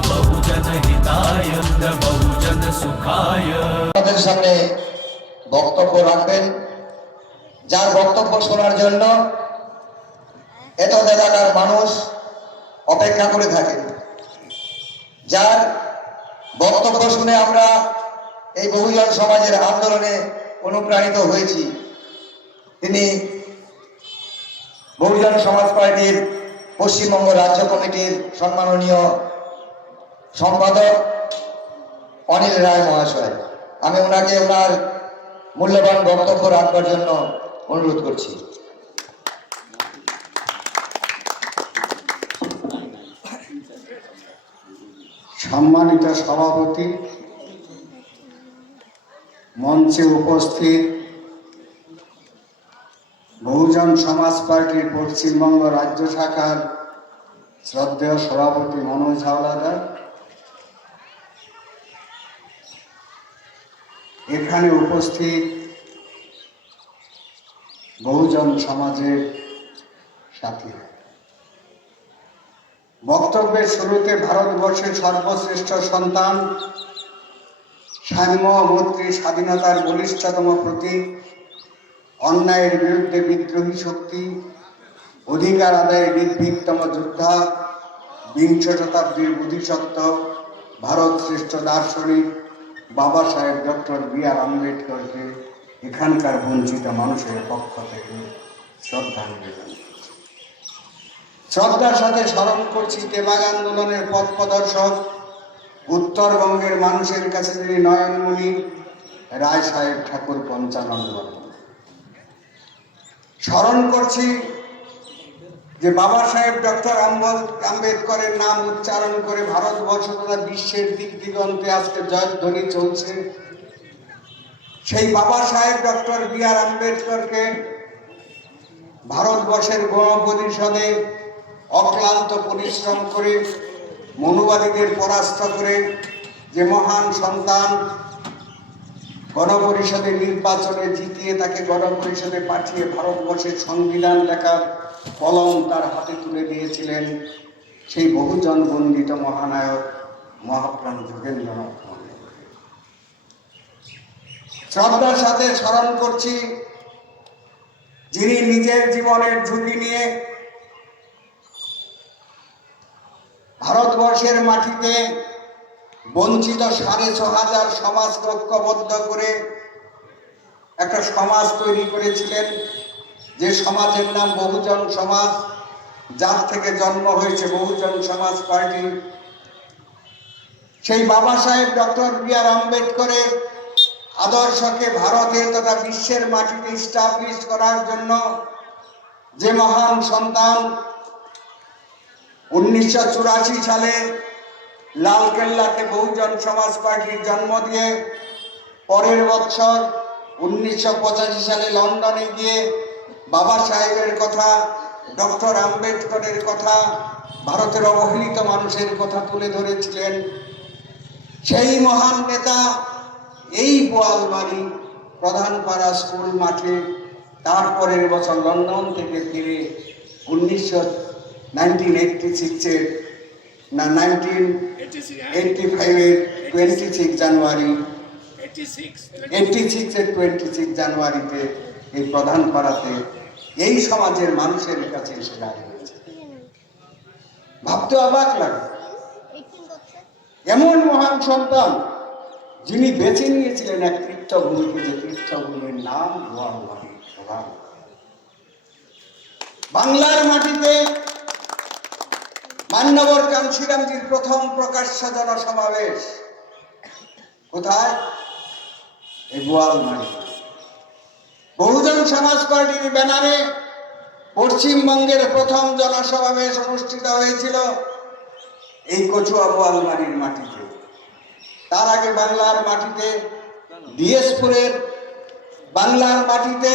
बहुजन हिताय बहुजन सुखाय। আপনাদের সামনে বক্তব্য রাখবেন, যার বক্তব্য শোনার জন্য এত এলাকার মানুষ অপেক্ষা করে থাকে, যার বক্তব্য শুনে আমরা এই বহুজন সমাজের আন্দোলনে অনুপ্রাণিত হয়েছি। তিনি বহুজন সমাজ পার্টির পশ্চিমবঙ্গ রাজ্য কমিটির সম্মাননীয় সম্পাদক অনিল রায় মহাশয়। আমি ওনাকে ওনার মূল্যবান বক্তব্য রাখবার জন্য অনুরোধ করছি। সম্মানিত সভাপতি, মঞ্চে উপস্থিত বহুজন সমাজ পার্টির পশ্চিমবঙ্গ রাজ্য শাখার শ্রদ্ধেয় সভাপতি মনোজ হাওলাদার, এখানে উপস্থিত বহুজন সমাজের সাথীরা, বক্তব্যের শুরুতে ভারতবর্ষের সর্বশ্রেষ্ঠ সন্তান, সাম্য, মৈত্রী, স্বাধীনতার বলিষ্ঠতম প্রতীক, অন্যায়ের বিরুদ্ধে বিদ্রোহী শক্তি, অধিকার আদায়ের নির্ভীকতম যোদ্ধা, বিংশ শতাব্দীর বোধিসত্ত্ব, ভারত শ্রেষ্ঠ দার্শনিক বাবা সাহেব ডক্টর বি.আর. আম্বেদকরকে এখানকার বঞ্চিত মানুষের পক্ষ থেকে শ্রদ্ধাঞ্জলি জানাচ্ছি। শ্রদ্ধার সাথে স্মরণ করছি তেবাগ আন্দোলনের পথ প্রদর্শক, উত্তরবঙ্গের মানুষের কাছে যিনি নয়নমণি, রায় সাহেব ঠাকুর পঞ্চানন্দ বাবু। স্মরণ করছি যে বাবা সাহেব ডক্টর আম্বেদকরের নাম উচ্চারণ করে ভারতবর্ষ তথা বিশ্বের দিক দিগন্তে আজকে জয়ধ্বনি চলছে। সেই বাবা সাহেব ডক্টর বি.আর. আম্বেদকরকে ভারতবর্ষের গণ পরিষদে অক্লান্ত পরিশ্রম করে মনুবাদীদের পরাস্ত করে যে মহান সন্তান গণপরিষদের নির্বাচনে জিতিয়ে তাকে গণপরিষদে পাঠিয়ে ভারতবর্ষের সংবিধান লেখার কলম তার হাতে তুলে দিয়েছিলেন সেই বহুজন বন্দিত মহানায়ক মহাপ্রাণ যোগেন্দ্রনাথ বন্দ্যোপাধ্যায়। শ্রদ্ধার সাথে স্মরণ করছি যিনি নিজের জীবনের ঝুঁকি নিয়ে ভারতবর্ষের মাটিতে বঞ্চিত 6,500 সমাজকে ঐক্যবদ্ধ করে একটা সমাজ তৈরি করেছিলেন, যে সমাজের নাম বহুজন সমাজ, যার থেকে জন্ম হয়েছে বহুজন সমাজ পার্টি। সেই বাবা সাহেব ডক্টর বি.আর. আম্বেদকরের আদর্শকে ভারতের তথা বিশ্বের মাটিতে ইস্টাবলিশ করার জন্য যে মহান সন্তান 1984 সালে লালকেল্লাতে বহুজন সমাজ পার্টির জন্ম দিয়ে পরের বছর 1985 সালে লন্ডনে গিয়ে বাবা সাহেবের কথা, ডক্টর আম্বেদকরের কথা, ভারতের অবহেলিত মানুষের কথা তুলে ধরেছিলেন, সেই মহান নেতা এই বোয়ালমারি প্রধানপাড়া স্কুল মাঠে তারপরের বছর লন্ডন থেকে ফিরে 1986-এর 26 জানুয়ারিতে এই প্রধানপাড়াতে এই সমাজের মানুষের কাছে এসে দাঁড়িয়েছে। ভাবতে অবাক লাগে, এমন মহান সন্তান যিনি বেছে নিয়েছিলেন এক তীর্থভূমিকে, যে তীর্থভূমির নাম বোয়ালমারি। বাংলার মাটিতে মান্যবর কাঞ্চিরামজির প্রথম প্রকাশ্য জনসমাবেশ কোথায়? এই বোয়ালমারি। বহুজন সমাজ পার্টির ব্যানারে পশ্চিমবঙ্গের প্রথম জনসমাবেশ অনুষ্ঠিত হয়েছিল এই কচুয়া বোয়ালমারির মাটিতে। তার আগে বাংলার মাটিতে দিনাজপুরের বাংলার মাটিতে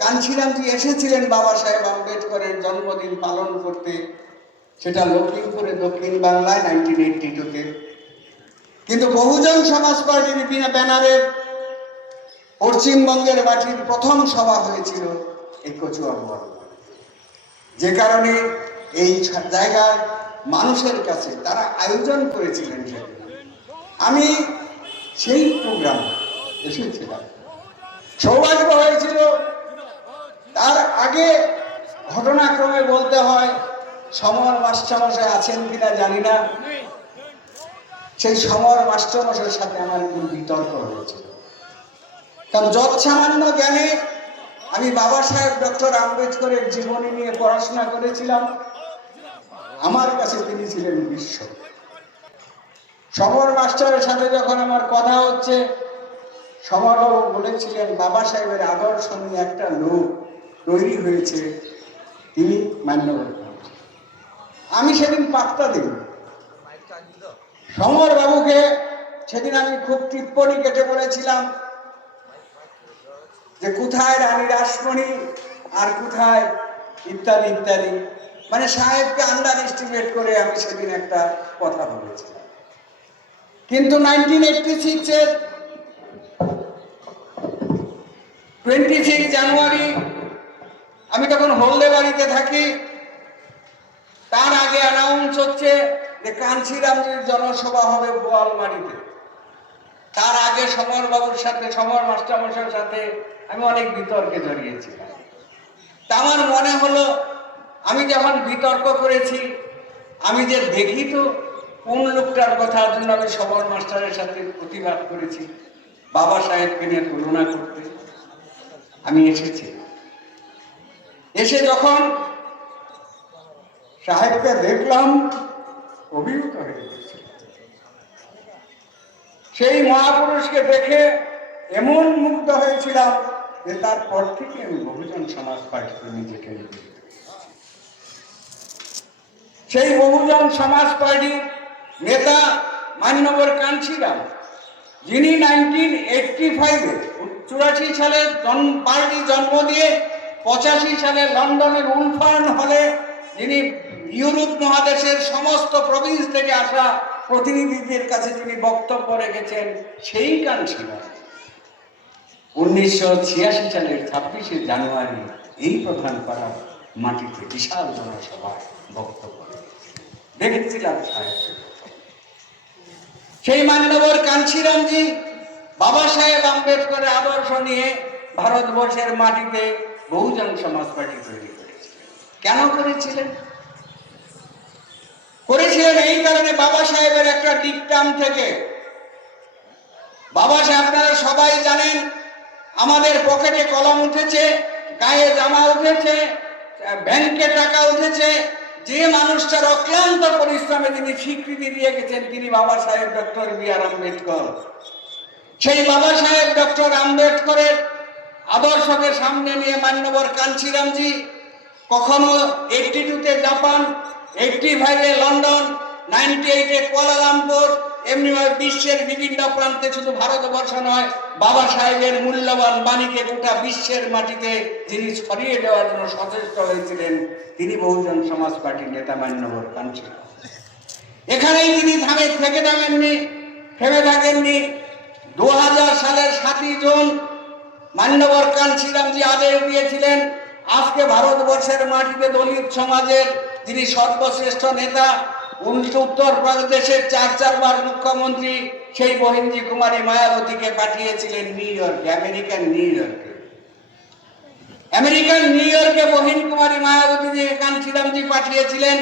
কাঞ্চিরামজি এসেছিলেন বাবা সাহেব আম্বেদকরের জন্মদিন পালন করতে, সেটা লখিমপুরে দক্ষিণ বাংলায় 1982-তে। কিন্তু বহুজন সমাজ পার্টির ব্যানারে পশ্চিমবঙ্গের মাটির প্রথম সভা হয়েছিল এই কচুয়া বোয়ালমারি, যে কারণে এই জায়গায় মানুষের কাছে তারা আয়োজন করেছিলেন সেদিন। আমি সেই প্রোগ্রাম এসেছিলাম, সৌভাগ্য হয়েছিল। তার আগে ঘটনাক্রমে বলতে হয়, সমর মাস্টারমশাই আছেন কিনা জানি না, সেই সমর মাস্টারমশাইয়ের সাথে আমার একটু বিতর্ক হয়েছিল। কারণ যৎসামান্য জ্ঞানে আমি বাবা সাহেব ডক্টর আম্বেদকরের জীবনী নিয়ে পড়াশোনা করেছিলাম, আমার কাছে তিনি ছিলেন বিশ্ব। সমর মাস্টারের সাথে যখন আমার কথা হচ্ছে, সমরবাবু বলেছিলেন বাবা সাহেবের আদর্শ নিয়ে একটা লোক তৈরি হয়েছে, তিনি মান্যবর। আমি সেদিন পাত্তা দিই সমর বাবুকে। সেদিন আমি খুব টিপ্পনি কেটে বলেছিলাম যে কোথায় রানী রাসমণি আর কোথায় ইত্যাদি ইত্যাদি, মানে সাহেবকে আন্ডার এস্টিমেট করে আমি সেদিন একটা কথা বলেছিলাম। কিন্তু 1986-এর 26 জানুয়ারি আমি তখন হলদে বাড়িতে থাকি। তার আগে অ্যানাউন্স হচ্ছে যে কাঞ্চিরামজির জনসভা হবে বোয়ালমারিতে। তার আগে সমর বাবুর সাথে, সমর মাস্টারমশাইয়ের সাথে আমি অনেক বিতর্কে জড়িয়েছিলাম। তা আমার মনে হলো, আমি যখন বিতর্ক করেছি, আমি যে দেখি তো কোন লোকটার কথার জন্য আমি সমর মাস্টারের সাথে প্রতিবাদ করেছি, বাবা সাহেবকে নিয়ে তুলনা করতে আমি এসেছি। এসে যখন সাহেবকে দেখলাম, অভিভূত হয়ে গেছে। সেই মহাপুরুষকে দেখে এমন মুগ্ধ হয়েছিলাম যে তারপর থেকে আমি বহুজন সমাজ পার্টিতে নিজেকে, সেই বহুজন সমাজ পার্টির নেতা মান্যবর কাঞ্চিরাম, যিনি 1985-এ সালে পার্টি জন্ম দিয়ে 85 সালে লন্ডনের উলফার্ন হলে যিনি ইউরোপ মহাদেশের সমস্ত প্রভিন্স থেকে আসা প্রতিনিধিদের কাছে যিনি বক্তব্য রেখেছেন, সেই কাঞ্চিরাম 1986 সালের 26শে জানুয়ারি এই প্রধান পাড়ার মাটিতে বিশাল জনসভায় বক্তব্য দেখেছিলাম। সেই মান্যবর কাঞ্চিরামজি বাবা সাহেব আম্বেদকরের আদর্শ নিয়ে ভারতবর্ষের মাটিতে বহুজন সমাজ পার্টি তৈরি করেছিলেন। কেন করেছিলেন? এই কারণে, বাবা সাহেবের একটা ডিকটাম থেকে। বাবা সাহেব, আপনারা সবাই জানেন, আমাদের পকেটে কলম উঠেছে, গায়ে জামা উঠেছে, ব্যাংকে টাকা উঠেছে, যে মানুষটার অক্লান্ত পরিশ্রমে তিনি স্বীকৃতি দিয়ে গেছেন, তিনি বাবা সাহেব ডক্টর বি.আর. আম্বেদকর। সেই বাবা সাহেব ডক্টর আম্বেদকরের আদর্শকে সামনে নিয়ে মান্যবর কাঞ্চিরামজি কখনো 82-তে জাপান, 85-এ লন্ডন, 98-এ কুয়ালালামপুর, এমনিভাবে বিশ্বের বিভিন্ন প্রান্তে, শুধু ভারতবর্ষ নয়, বাবা সাহেবের মূল্যবান বাণীকে গোটা বিশ্বের মাটিতে যিনি ছড়িয়ে দেওয়ার জন্য সচেষ্ট হয়েছিলেন, তিনি বহুজন সমাজ পার্টির নেতা মান্যবর কাঞ্চিরাম। এখানেই তিনি থেমে থাকেননি। 2000 সালের 7ই জুন মান্যবর কাঞ্চিরামজি আদেশ দিয়েছিলেন, আজকে ভারতবর্ষের মাটিতে দলিত সমাজের যিনি সর্বশ্রেষ্ঠ নেতা, উত্তর প্রদেশের 4বার মুখ্যমন্ত্রী, সেই বহিনজি কুমারী মায়াবতীকে পাঠিয়েছিলেন নিউ ইয়র্কে, আমেরিকান নিউ ইয়র্কে বহিন কুমারী মায়াবতী কাঞ্চিরামজি পাঠিয়েছিলেন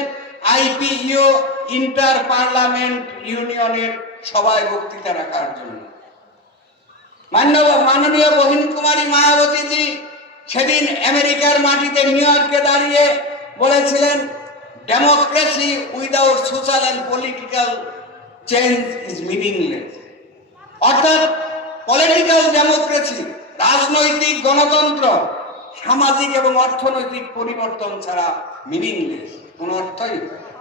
IPU, ইন্টার পার্লামেন্ট ইউনিয়নের সভায় বক্তৃতা রাখার জন্য। মাননীয় বহিন কুমারী মায়াবতীজি সেদিন আমেরিকার মাটিতে নিউ ইয়র্কে দাঁড়িয়ে বলেছিলেন, democracy without social and political change is meaningless. অর্থাৎ পলিটিক্যাল ডেমোক্রেসি, রাজনৈতিক গণতন্ত্র, সামাজিক এবং অর্থনৈতিক পরিবর্তন ছাড়া মিনিংলেস, কোন অর্থই হয় না।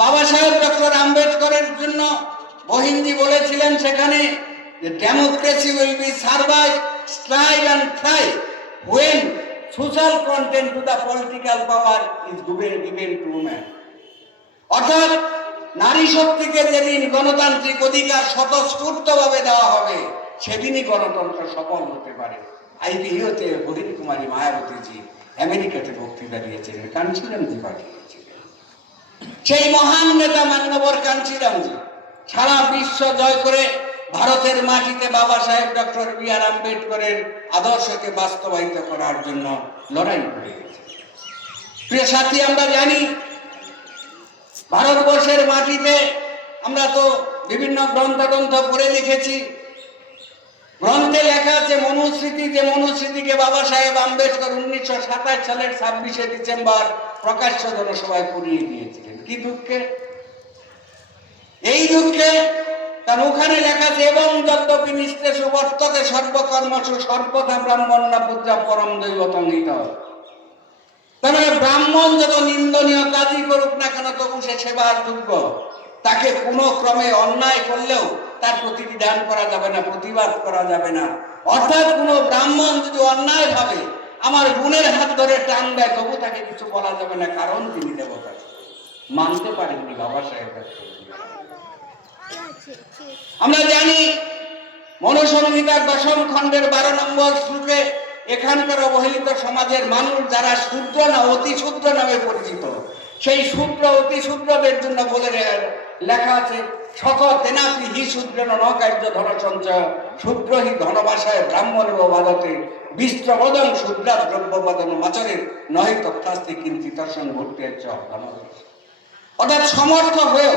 বাবা সাহেব ডক্টর আম্বেদকরের জন্য বহিনজি বলেছিলেন সেখানে, যে democracy will be survive, strive and thrive when social content to the political power is given to women. অর্থাৎ নারী শক্তিকে যেদিন গণতান্ত্রিক অধিকার স্বতঃস্ফূর্তভাবে দেওয়া হবে, সেদিনই গণতন্ত্র সফল হতে পারে। IPU-তে বহিন কুমারী মায়াবতীজি আমেরিকাতে বক্তৃতা দিয়েছিলেন, কাঞ্চিরামজি পাঠিয়েছিলেন। সেই মহান নেতা মান্যবর কাঞ্চীরামজি সারা বিশ্ব জয় করে ভারতের মাটিতে বাবা সাহেব ডক্টর বি আর আম্বেদকরের আদর্শকে বাস্তবায়িত করার জন্য লড়াই করে গেছে। প্রিয় সাথী, আমরা জানি ভারতবর্ষের মাটিতে আমরা তো বিভিন্ন গ্রন্থ পড়ে লিখেছি। গ্রন্থে লেখা আছে মনুস্মৃতি, যে মনুস্মৃতিকে বাবা সাহেব আম্বেদকর 1927 সালের 26শে ডিসেম্বর প্রকাশ্য জনসভায় পড়িয়ে দিয়েছিলেন। কি দুঃখে? এই দুঃখে, কারণ ওখানে লেখা আছে এবং যদ্যপি নিষ্ঠেষু বর্ততে সর্বকর্মসু সর্বদা ব্রাহ্মণা পুত্রা পরম দৈবতং হিত। তার মানে ব্রাহ্মণ যত নিন্দনীয় কাজই করুক না কেন তবু সে সেবার যোগ্য। তাকে কোনো ক্রমে অন্যায় করলেও তার প্রতিবিধান করা যাবে না, প্রতিবাদ করা যাবে না। অর্থাৎ কোনো ব্রাহ্মণ যদি অন্যায় ভাবে আমার গুণের হাত ধরে টান দেয় তবু তাকে কিছু বলা যাবে না, কারণ তিনি দেবতা। মানতে পারেননি বাবা সাহেব। আমরা জানি মনুসংহিতার 10ম খণ্ডের 12 নম্বর শ্লোকে এখানকার অবহেলিত সমাজের মানুষ যারা শূদ্র না অতি শূদ্র নামে পরিচিত, সেই শূদ্র অতি শূদ্রদের জন্য বলে লেখা আছে শত তেনাপি হি শূদ্রেণ ন কার্য ধন সঞ্চয় শূদ্র হি ধনবাসায় ব্রাহ্মণ বাদতে বিস্ত্রবদং শূদ্রা দ্রব্যবদন মাচরের নহি তথাস্তি কিঞ্চিৎ দর্শন ঘটতে অর্থাৎ সমর্থ হয়েও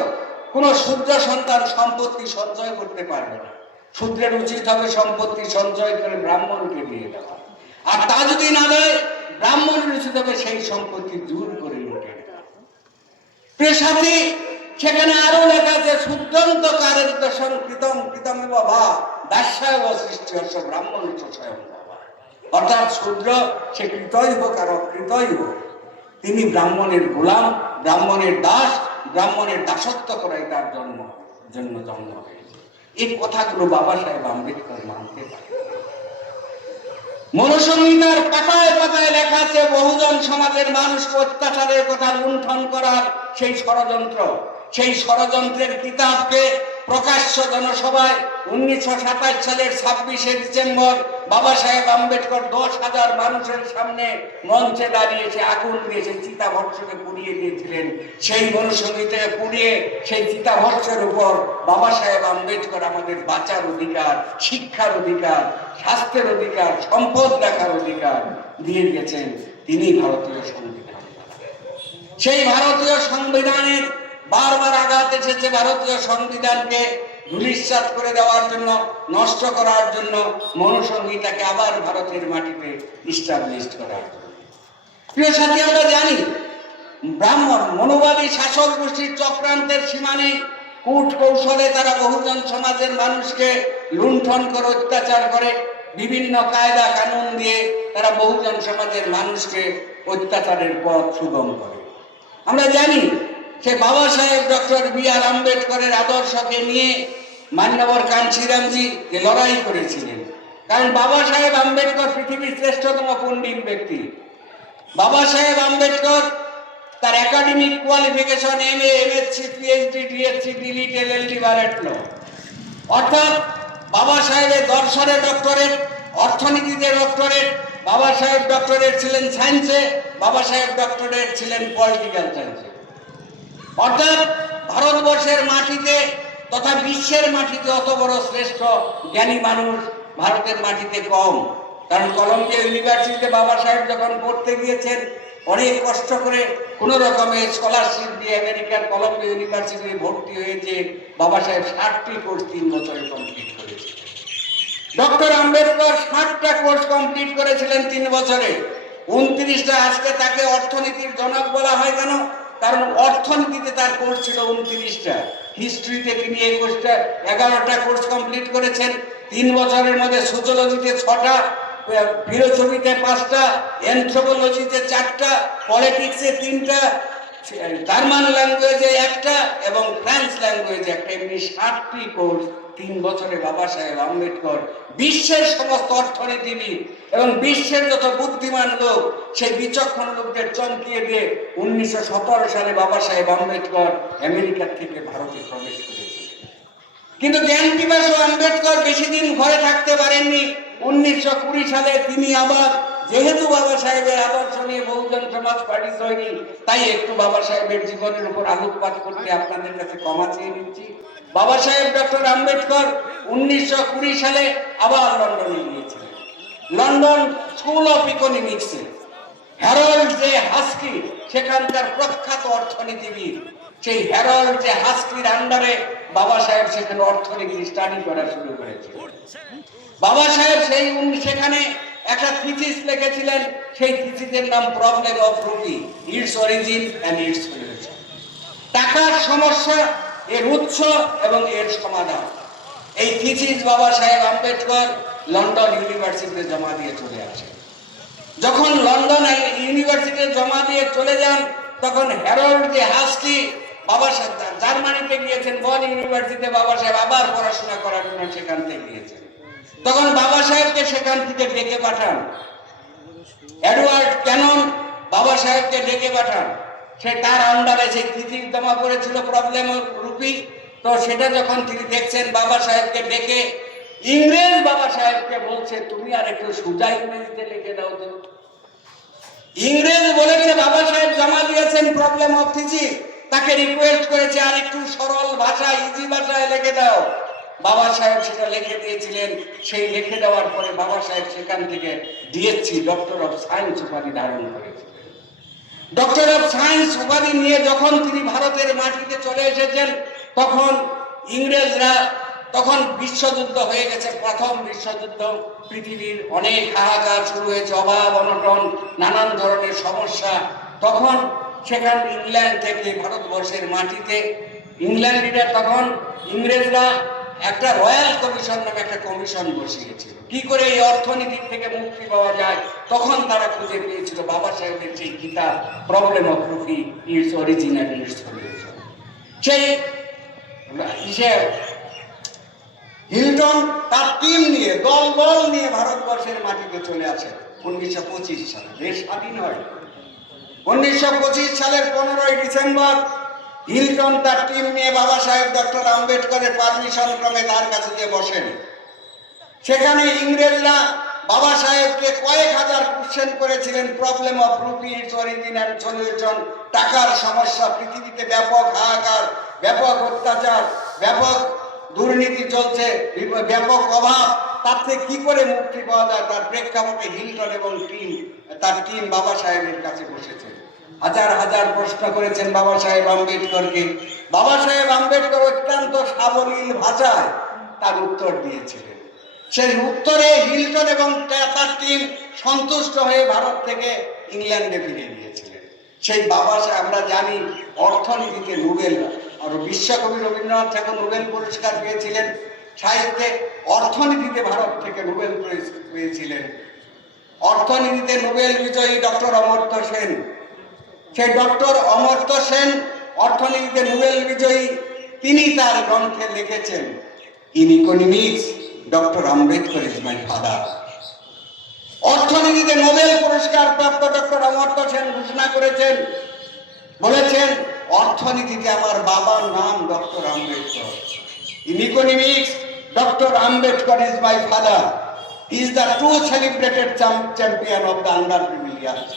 কোন শূদ্র সন্তান সম্পত্তি সঞ্চয় করতে পারবে না। শূদ্রের উচিত হবে সম্পত্তি সঞ্চয় করে ব্রাহ্মণকে দিয়ে দেওয়া, আর তা যদি না দেয় ব্রাহ্মণের উচিত হবে সেই সম্পত্তি দূর করে লুটে দেওয়া। প্রিয় সাথী, সেখানে আরো লেখা আছে শুদ্ধন্ত কারের দর্শন কৃতম কৃতমেব ভা দাস্যায় সৃষ্টি হর্ষ ব্রাহ্মণ স্বয়ং বাবা। অর্থাৎ শূদ্র সে কৃতই হোক আর অকৃতই হোক, তিনি ব্রাহ্মণের গোলাম, ব্রাহ্মণের দাস, ব্রাহ্মণের দাসত্ব করাই তার জন্ম হয়েছে। এই কথাগুলো বাবা সাহেব আম্বেদকর মানতে পারে। মনুসংহিতার পাতায় পাতায় লেখা আছে বহুজন সমাজের মানুষকে অত্যাচারের কথা লুণ্ঠন করার সেই ষড়যন্ত্র, সেই ষড়যন্ত্রের কিতাবকে প্রকাশ্য জনসভায় 1927 সালের 26শে ডিসেম্বর বাবা সাহেব আম্বেদকর 10,000 মানুষের সামনে মঞ্চে দাঁড়িয়ে সে আগুন দিয়ে সেই চিতাভস্মকে পুড়িয়ে দিয়েছিলেন। সেই মনুসংহিতাকে পুড়িয়ে সেই চিতাভস্মের উপর বাবা সাহেব আম্বেদকর আমাদের বাঁচার অধিকার, শিক্ষার অধিকার, স্বাস্থ্যের অধিকার, সম্পদ রাখার অধিকার দিয়ে গেছেন। তিনি ভারতীয় সংবিধান। সেই ভারতীয় সংবিধানের বারবার আঘাত এসেছে ভারতীয় সংবিধানকে ধূলিসাৎ করে দেওয়ার জন্য, নষ্ট করার জন্য, মনুসংহিতাকে আবার ভারতের মাটিতে ইস্টাবলিশ করার জন্য। প্রিয় সাথী, আমরা জানি ব্রাহ্মণ মনোবাদী শাসক গোষ্ঠীর চক্রান্তের সীমা নেই। কূট কৌশলে তারা বহুজন সমাজের মানুষকে লুণ্ঠন করে, অত্যাচার করে, বিভিন্ন কায়দা কানুন দিয়ে তারা বহুজন সমাজের মানুষকে অত্যাচারের পথ সুগম করে। আমরা জানি সে বাবা সাহেব ডক্টর বি আর আম্বেদকরের আদর্শকে নিয়ে মান্যবর কাঞ্চীরামজি যে লড়াই করেছিলেন, কারণ বাবা সাহেব আম্বেদকর পৃথিবীর শ্রেষ্ঠতম পণ্ডিত ব্যক্তি। বাবা সাহেব আম্বেদকর তার academic qualification MA, MSc, PhD, DSc, DLiT, LLD, বারেট ল। অর্থাৎ বাবা সাহেবের দর্শনে ডক্টরেট, অর্থনীতিতে ডক্টরেট, বাবা সাহেব ডক্টরেট ছিলেন সায়েন্সে, বাবা সাহেব ডক্টরেট ছিলেন পলিটিক্যাল সায়েন্সে। অর্থাৎ ভারতবর্ষের মাটিতে তথা বিশ্বের মাটিতে অত বড় শ্রেষ্ঠ জ্ঞানী মানুষ ভারতের মাটিতে কম। কারণ কলম্বিয়া ইউনিভার্সিটিতে বাবা সাহেব যখন পড়তে গিয়েছেন অনেক কষ্ট করে কোন রকমের স্কলারশিপ দিয়ে আমেরিকার কলম্বিয়া ইউনিভার্সিটিতে ভর্তি হয়েছে। বাবা সাহেব 60টি কোর্স 3 বছরে কমপ্লিট করেছিলেন। ডক্টর আম্বেদকর 60টা কোর্স কমপ্লিট করেছিলেন 3 বছরে। 29টা। আজকে তাকে অর্থনীতির জনক বলা হয় কেন? কারণ অর্থনীতিতে তার কোর্স ছিল 29টা। হিস্ট্রিতে তিনি 11টা কোর্স কমপ্লিট করেছেন 3 বছরের মধ্যে। সোশ্যোলজিতে 6টা, ফিলোসফিতে 5টা, অ্যানথ্রোপোলজিতে 4টা, পলিটিক্সে 3টা, জার্মান ল্যাঙ্গুয়েজে 1টা এবং ফ্রেঞ্চ ল্যাঙ্গুয়েজে 1টা। এমনি 60টি কোর্স 3 বছরে বাবা সাহেব আম্বেদকর বিশ্বের সমস্ত অর্থনীতিবিদ এবং বিশ্বের যত বুদ্ধিমান লোক, সেই বিচক্ষণ লোকদের চমকিয়ে দিয়ে 1917 সালে বাবা সাহেব আম্বেদকর আমেরিকা থেকে ভারতে প্রবেশ করেছিলেন। কিন্তু জ্ঞান পিপাসু আম্বেদকর বেশি দিন ঘরে থাকতে পারেননি। 1920 সালে তিনি আবার যেহেতু বাবা সাহেবের আদর্শ নিয়ে বহুজন সমাজ পার্টি তৈরি, তাই একটু বাবা সাহেবের জীবনের উপর আলোকপাত করতে আপনাদের কাছে ক্ষমা চেয়ে নিচ্ছি। বাবা সাহেব ডক্টর আম্বেদকর 1920 সালে আবার লন্ডনে গিয়েছিলেন। লন্ডন স্কুল অফ ইকোনমিক্সে হ্যারল্ড জে হাস্কি, সেখানকার প্রখ্যাত অর্থনীতিবিদ, সেই হ্যারল্ড জে হাস্কির আন্ডারে বাবা সাহেব সেখানে অর্থনীতি স্টাডি করা শুরু করেছিলেন। বাবা সাহেব সেখানে একটা থিসিস লিখেছিলেন, সেই থিসিসের নাম problem of rupee, its origin and its solution. টাকার সমস্যা, এর উৎস এবং এর সমাধান। এই থিসিস বাবা সাহেব আম্বেদকর লন্ডন ইউনিভার্সিটিতে জমা দিয়ে চলে আসেন। যখন লন্ডন ইউনিভার্সিটিতে জমা দিয়ে চলে যান, তখন হ্যারল্ড জে হাস্কি বাবা সাহেব জার্মানিতে গিয়েছেন, বন ইউনিভার্সিটিতে বাবা সাহেব আবার পড়াশোনা করার জন্য সেখান থেকে গিয়েছেন। তখন বাবা সাহেবকে সেখান থেকে ডেকে পাঠান এডওয়ার্ড ক্যানন, বাবা সাহেবকে ডেকে পাঠান। সে তার আন্ডারে সেই থিসিস জমা করেছিল প্রবলেম অফ রুপি। তো সেটা যখন তিনি দেখছেন, বাবা সাহেবকে ডেকে ইংরেজ বাবা সাহেবকে বলছে, তুমি আর একটু সোজা ইংরেজিতে লিখে দাও তো। ইংরেজ বলেছে বাবা সাহেব জমা দিয়েছেন প্রবলেম অফ থিসিস, তাকে রিকোয়েস্ট করেছে আর একটু সরল ভাষায়, ইজি ভাষায় লিখে দাও। বাবা সাহেব সেটা লিখে দিয়েছিলেন। সেই লিখে দেওয়ার পরে বাবা সাহেব সেখান থেকে ডিএসসি, ডক্টর অফ সায়েন্স উপাধি ধারণ করেছিলেন। ডক্টর অফ সায়েন্স উপাধি নিয়ে যখন তিনি ভারতের মাটিতে চলে এসেছেন, তখন ইংরেজরা, তখন বিশ্বযুদ্ধ হয়ে গেছে, প্রথম বিশ্বযুদ্ধ। পৃথিবীর অনেক হাহাকার শুরু হয়েছে, অভাব অনটন, নানান ধরনের সমস্যা। তখন সেখান ইংল্যান্ড থেকে ভারতবর্ষের মাটিতে তখন ইংরেজরা একটা রয়্যাল কমিশন নামে একটা কমিশন বসিয়েছিল, কি করে এই অর্থনীতির থেকে মুক্তি পাওয়া যায়। তখন তারা খুঁজে পেয়েছিল বাবা সাহেবের সেই কিতাব problem of rupee, its origin and its solution. সেই হিল্টন তার টিম নিয়ে, দল নিয়ে ভারতবর্ষের মাটিতে চলে আসে 1925 সালে। দেশ স্বাধীন হয় 1925 সালের 15ই ডিসেম্বর। হিল্টন তার টিম নিয়ে বাবা সাহেব ডক্টর আম্বেদকরের পারমিশন ক্রমে তার কাছে গিয়ে বসেন। সেখানে ইংরেজরা বাবা সাহেবকে কয়েক হাজার কোশ্চেন করেছিলেন, problem of rupee, its origin and solution, টাকার সমস্যা, পৃথিবীতে ব্যাপক হাহাকার, ব্যাপক অত্যাচার, ব্যাপক দুর্নীতি চলছে, ব্যাপক অভাব, তার থেকে কি করে মুক্তি পাওয়া যায়, তার প্রেক্ষাপটে হিল্টন এবং তার টিম বাবা সাহেবের কাছে বসেছে। হাজার হাজার প্রশ্ন করেছেন বাবা সাহেব আম্বেদকরকে। বাবা সাহেব আম্বেদকর অত্যন্ত সাবলীল ভাষায় তার উত্তর দিয়েছিলেন। সেই উত্তরে হিল্টন এবং তার টিম সন্তুষ্ট হয়ে ভারত থেকে ইংল্যান্ডে ফিরে গিয়েছিলেন। সেই বাবা সাহেব, আমরা জানি অর্থনীতিতে নোবেল, আর বিশ্বকবি রবীন্দ্রনাথ ঠাকুর নোবেল পুরস্কার পেয়েছিলেন সাহিত্যে। অর্থনীতিতে ভারত থেকে নোবেল পেয়েছিলেন। অর্থনীতিতে নোবেল বিজয়ী ডক্টর অমর্ত্য সেন। সেই ডক্টর অমর্ত্য সেন অর্থনীতিতে নোবেল বিজয়ী। তিনি তার গ্রন্থে লিখেছেন, in economics doctor Ambedkar is my father. অর্থনীতিতে নোবেল পুরস্কার প্রাপ্ত ডক্টর অমর্ত্য সেন ঘোষণা করেছেন, বলেছেন, অর্থনীতিতে আমার বাবার নাম doctor Ambedkar. In economics doctor Ambedkar is my father. He is the true celebrated champion of the under privileged.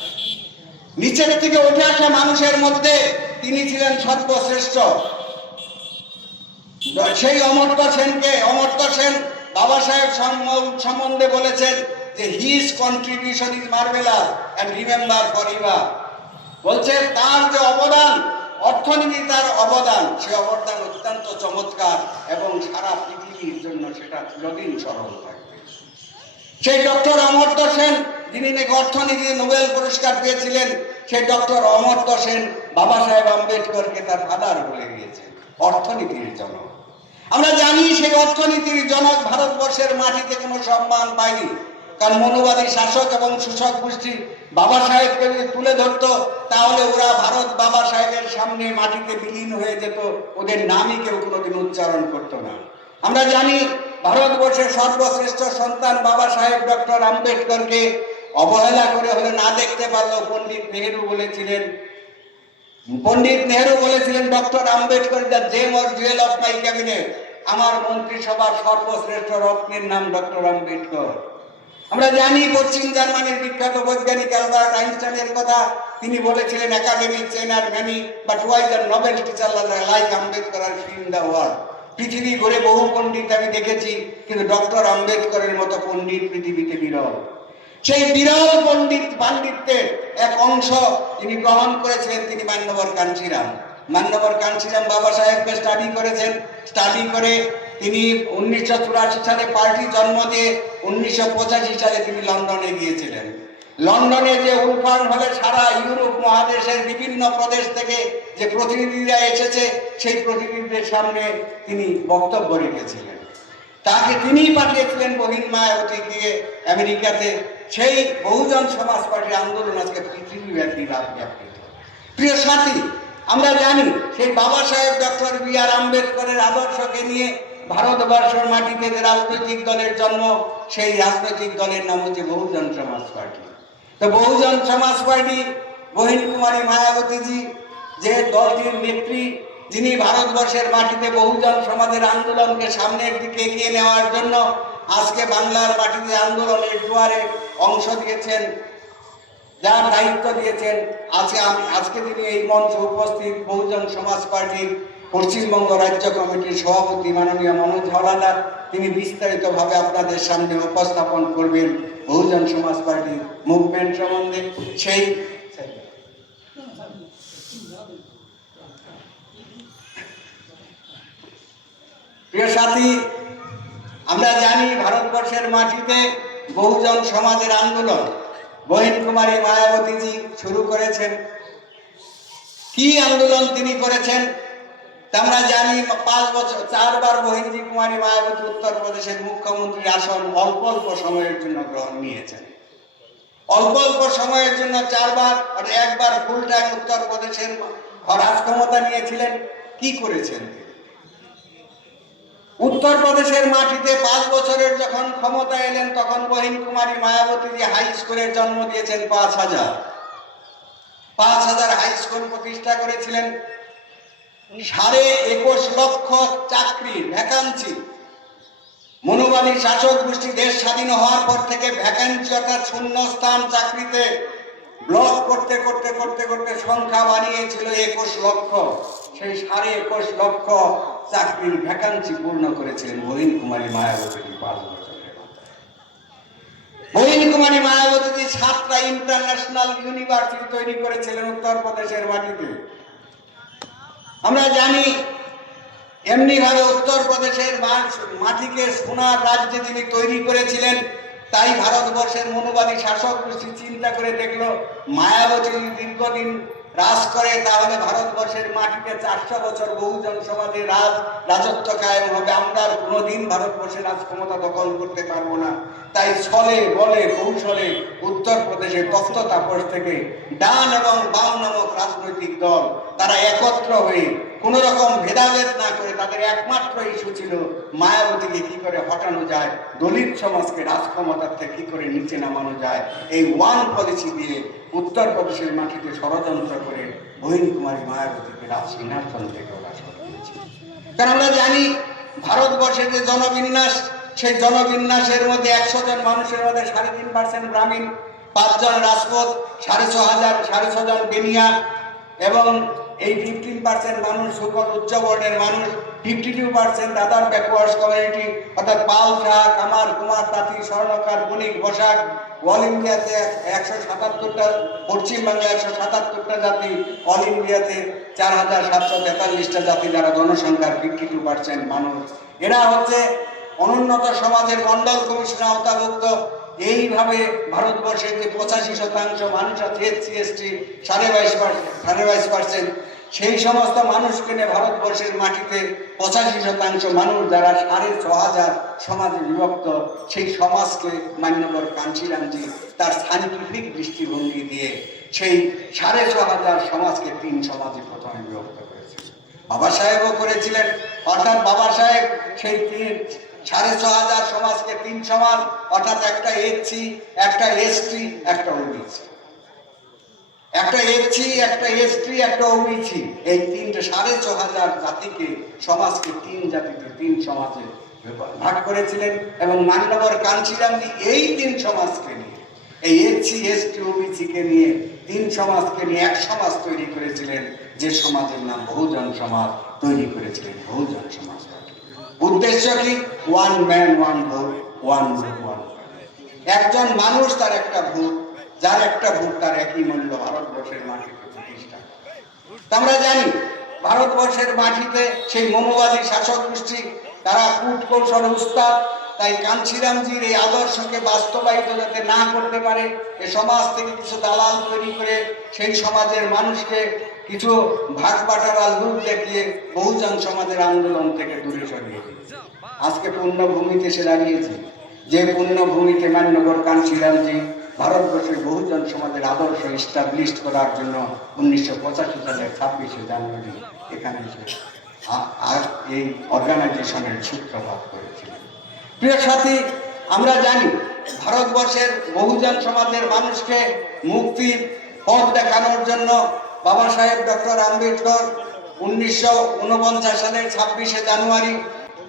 নিচের থেকে উঠে আসা মানুষের মধ্যে তিনি ছিলেন সর্বশ্রেষ্ঠ। সেই অমর্ত্য সেন বাবা সাহেব সম্বন্ধে বলেছেন যে his contribution is marvellous and remember forever. বলছে তার যে অবদান, অর্থনীতি তার অবদান, সে অবদান অত্যন্ত চমৎকার এবং সারা পৃথিবীর জন্য সেটা চিরদিন স্মরণ থাকবে। সেই ডক্টর অমর্ত্য সেন, যিনি নাকি অর্থনীতিতে নোবেল পুরস্কার পেয়েছিলেন, সেই ডক্টর অমর্ত্য সেন বাবা সাহেব আম্বেদকরকে তার ফাদার বলে গিয়েছেন, অর্থনীতির জনক। আমরা জানি সেই অর্থনীতির জনক ভারতবর্ষের মাটিতে কোনো সম্মান পায়নি, কারণ মনুবাদী শাসক এবং শোষক গোষ্ঠী বাবা সাহেবকে যদি তুলে ধরতো, তাহলে ওরা ভারত বাবা সাহেবের সামনে মাটিতে বিলীন হয়ে যেত, ওদের নামই কেউ কোনোদিন উচ্চারণ করতো না। আমরা জানি ভারতবর্ষের সর্বশ্রেষ্ঠ সন্তান বাবা সাহেব ডক্টর আম্বেদকরকে অবহেলা করে হলে না দেখতে পারলো পণ্ডিত নেহেরু বলেছিলেন doctor Ambedkar the gem or jewel of my cabinet. আমার মন্ত্রিসভার সর্বশ্রেষ্ঠ রত্নের নাম ডক্টর আম্বেদকর। আমরা জানি পশ্চিম জার্মানির বিখ্যাত বৈজ্ঞানিক অ্যালবার্ট আইনস্টাইনের কথা, তিনি বলেছিলেন academician are many but why the noble teacher like Ambedkar are in the world. পৃথিবী ঘুরে বহু পণ্ডিত আমি দেখেছি, কিন্তু ডক্টর আম্বেদকরের মতো পণ্ডিত পৃথিবীতে বিরল। সেই বিরল পাণ্ডিত্যের এক অংশ তিনি গ্রহণ করেছিলেন, তিনি মান্যবর কাঞ্চিরাম। মান্যবর কাঞ্চিরাম বাবা সাহেবকে স্টাডি করে তিনি 1984 সালে পার্টি জন্ম দিয়ে 1985 সালে তিনি লন্ডনে গিয়েছিলেন। লন্ডনে যে উলফান হলে সারা ইউরোপ মহাদেশের বিভিন্ন প্রদেশ থেকে যে প্রতিনিধিরা এসেছে, সেই প্রতিনিধিদের সামনে তিনি বক্তব্য রেখেছিলেন। তাকে তিনিই পাঠিয়েছিলেন বহিন মায়াবতী গিয়ে আমেরিকাতে। সেই বহুজন সমাজ পার্টির আন্দোলন আজকে পৃথিবীব্যাপী ব্যাপৃত। প্রিয় সাথী, আমরা জানি সেই বাবা সাহেব ডক্টর বি আর আম্বেদকরের আদর্শকে নিয়ে ভারতবর্ষের মাটিতে যে রাজনৈতিক দলের জন্ম, সেই রাজনৈতিক দলের নাম হচ্ছে বহুজন সমাজ পার্টি। তো বহুজন সমাজ পার্টি বহিন কুমারী মায়াবতীজি যে দলটির নেত্রী, যিনি ভারতবর্ষের মাটিতে বহুজন সমাজের আন্দোলনকে সামনের দিকে এগিয়ে নেওয়ার জন্য আজকে বাংলার মাটিতে আন্দোলনের জোয়ারে অংশ দিয়েছেন, যার দায়িত্ব দিয়েছেন আজকে তিনি এই মঞ্চে উপস্থিত বহুজন সমাজ পার্টির পশ্চিমবঙ্গ রাজ্য কমিটির সভাপতি মাননীয় মনোজ হাওলাদার। তিনি বিস্তারিতভাবে আপনাদের সামনে উপস্থাপন করবেন বহুজন সমাজ পার্টির মুভমেন্ট সম্বন্ধে। সেই প্রিয় সাথী, আমরা জানি ভারতবর্ষের মাটিতে বহুজন সমাজের আন্দোলন বহিন কুমারী মায়াবতীজি শুরু করেছেন। কি আন্দোলন তিনি করেছেন তা আমরা জানি। 5 বছর 4 বার বহিনজি কুমারী মায়াবতী উত্তরপ্রদেশের মুখ্যমন্ত্রীর আসন অল্প অল্প সময়ের জন্য গ্রহণ নিয়েছেন। অল্প অল্প সময়ের জন্য 4 বার, আর একবার ফুল টাইম উত্তরপ্রদেশের রাজক্ষমতা নিয়েছিলেন। কি করেছেন? উত্তরপ্রদেশের মাটিতে 5 বছরের যখন ক্ষমতা এলেন, তখন বহিন কুমারী মায়াবতীজি হাই স্কুলের জন্ম দিয়েছেন 5000 হাই স্কুল প্রতিষ্ঠা করেছিলেন। 21.5 লক্ষ চাকরির ভ্যাকান্সি, মনোবাদী শাসক গোষ্ঠী দেশ স্বাধীন হওয়ার পর থেকে ভ্যাকান্সি অর্থাৎ শূন্যস্থান চাকরিতে ব্লক করতে করতে করতে করতে সংখ্যা বানিয়েছিল 21 লক্ষ। সেই 21.5 লক্ষ চাকরির ভ্যাকান্সি পূর্ণ করেছিলেন বহিন কুমারী মায়াবতী 5 বছরের মাথায়। বহিন কুমারী মায়াবতী 7টা ইন্টারন্যাশনাল ইউনিভার্সিটি তৈরি করেছিলেন উত্তরপ্রদেশের মাটিতে। আমরা জানি এমনি ভাবে উত্তরপ্রদেশের মাটিকে সোনার রাজ্যে তিনি তৈরি করেছিলেন। তাই ভারতবর্ষের মনোবাদী শাসক গোষ্ঠী চিন্তা করে দেখলো, মায়াবতী দীর্ঘদিন রাজ করে, তাহলে ভারতবর্ষের মাটিতে 400 বছর বহুজন সমাজের রাজত্ব কায়েম হবে, আমরা আর কোনোদিন ভারতবর্ষের রাজ ক্ষমতা দখল করতে পারবো না। তাই ছলে বলে কৌশলে উত্তরপ্রদেশের তখ্ত তাপস থেকে ডান এবং বাম নামক রাজনৈতিক দল তারা একত্র হয়ে কোন রকম ভেদাভেদ না করে তাদের একমাত্র ইস্যু ছিল মায়াবতীকে কি করে হটানো যায়, দলিত সমাজকে রাজক্ষমতার থেকে কি করে নিচে নামানো যায়। এই ওয়ান পলিসি দিয়ে উত্তরপ্রদেশের মাটিতে ষড়যন্ত্র করে বহিন কুমারী মায়াবতীকে রাজ সিংহাসন থেকে ওরা সরিয়েছে। কারণ আমরা জানি ভারতবর্ষের যে জনবিন্যাস, সেই জনবিন্যাসের মধ্যে 100 জন মানুষের মধ্যে 3.5% ব্রাহ্মণ, 5 জন রাজপুত, 6.5 জন বেনিয়া, এবং এই 15% মানুষ সুকল উচ্চ বর্ণের মানুষ, 52% আদার ব্যাকওয়ার্ডস কমিউনিটি অর্থাৎ পাল, শাহ, কামার, কুমার, তাঁতি, স্বর্ণকার, বণিক, বসাক। অল ইন্ডিয়াতে 177টা, পশ্চিমবাংলা 177টা জাতি, অল ইন্ডিয়াতে 4743টা জাতি, যারা জনসংখ্যার 52% মানুষ। এরা হচ্ছে অনুন্নত সমাজের মন্ডল কমিশনের আওতাভুক্ত। এইভাবে ভারতবর্ষের যে 85% মানুষ আছে এসসি এসটি 22.5%, সেই সমস্ত মানুষকে নিয়ে ভারতবর্ষের মাটিতে 85% মানুষ যারা 6500 সমাজে বিভক্ত, সেই সমাজকে মান্যবর কাঞ্চিরামজি তার সাইন্টিফিক দৃষ্টিভঙ্গি দিয়ে সেই 6500 সমাজকে 3 সমাজে প্রথমে বিভক্ত করেছিলেন। বাবা সাহেবও করেছিলেন, অর্থাৎ বাবা সাহেব সেই 6500 সমাজকে 3 সমাজ, অর্থাৎ একটা এসসি, একটা এসটি, একটা ওবিসি, একটা এসসি, একটা এসটি, একটা ওবিসি, এই 3 6500 জাতিকে সমাজকে 3 জাতিতে 3 সমাজে ভাগ করেছিলেন এবং মান্যবর কাঞ্চিরামজি এই তিন সমাজকে নিয়ে, এই এসসি এসটি ওবিসি কে নিয়ে, তিন সমাজকে নিয়ে এক সমাজ তৈরি করেছিলেন, যে সমাজের নাম বহুজন সমাজ তৈরি করেছিলেন বহুজন সমাজ। উদ্দেশ্য কি? One man one vote, one vote one. একজন মানুষ তার একটা ভোট, যার একটা ভোট তার একই মূল্য ভারতবর্ষের মাটিতে প্রতিষ্ঠা। আমরা জানি ভারতবর্ষের মাটিতে সেই মনোবাদী শাসক গোষ্ঠী, তারা কূট কৌশল উস্তাদ। তাই কাঞ্চিরামজির এই আদর্শকে বাস্তবায়িত যাতে না করতে পারে, এ সমাজ থেকে কিছু দালাল তৈরি করে সেই সমাজের মানুষকে কিছু ভাগ বাটারার রূপ দেখিয়ে বহুজন সমাজের আন্দোলন থেকে দূরে সরিয়ে দিয়েছে। আজকে পুণ্যভূমিতে এসে দাঁড়িয়েছে, যে পুণ্যভূমিতে মান্যবর কাঞ্চিরামজি ভারতবর্ষের বহুজন সমাজের আদর্শ ইস্টাবলিশ করার জন্য 1985 সালের 26শে জানুয়ারি এখানে আর এই অর্গানাইজেশনের সূত্রপাত করেছিলেন। প্রিয় সাথী, আমরা জানি ভারতবর্ষের বহুজন সমাজের মানুষকে মুক্তির পথ দেখানোর জন্য বাবা সাহেব ডক্টর আম্বেদকর 1949 সালের 26শে জানুয়ারি